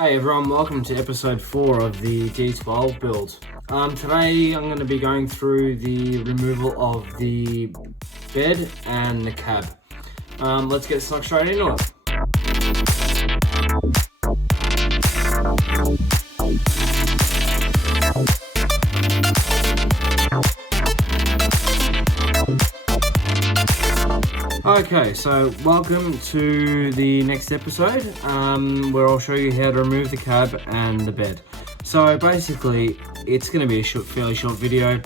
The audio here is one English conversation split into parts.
Hey everyone, welcome to episode 4 of the D12 build. Today I'm going to be going through the removal of the bed and the cab. Let's get stuck straight into it. Okay, so welcome to the next episode where I'll show you how to remove the cab and the bed. So basically, it's going to be a fairly short video.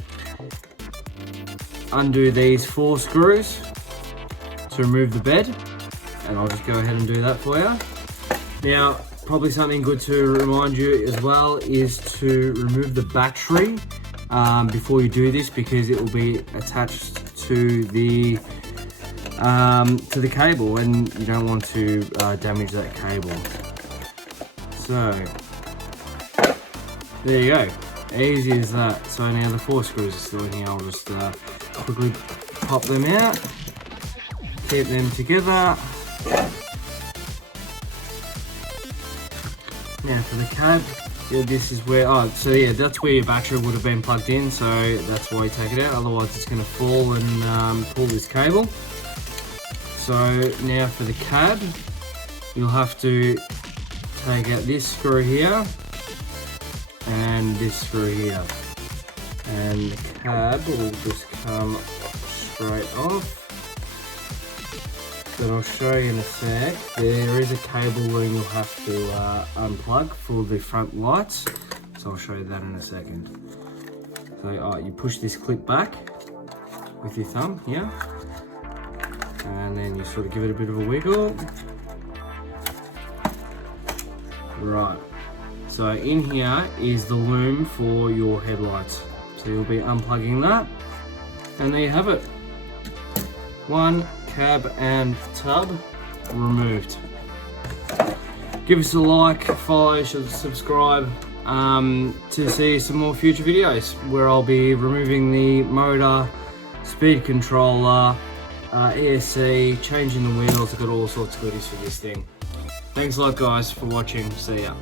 Undo these 4 screws to remove the bed, and I'll just go ahead and do that for you. Now, probably something good to remind you as well is to remove the battery before you do this, because it will be attached to the cable, and you don't want to damage that cable. So there you go, easy as that. So now the 4 screws are still in here. I'll just quickly pop them out, keep them together. Now for the cab, this is where, that's where your battery would have been plugged in, so that's why you take it out, otherwise it's going to fall and pull this cable. So now for the cab, you'll have to take out this screw here and this screw here, and the cab will just come straight off. But I'll show you in a sec. There is a cable where you'll have to unplug for the front lights, so I'll show you that in a second. So you push this clip back with your thumb here, and then you sort of give it a bit of a wiggle. Right, so in here is the loom for your headlights. So you'll be unplugging that, and there you have it. 1 cab and tub removed. Give us a like, follow, subscribe to see some more future videos where I'll be removing the motor, speed controller, ESC, changing the wheels. I've got all sorts of goodies for this thing. Thanks a lot guys for watching, see ya.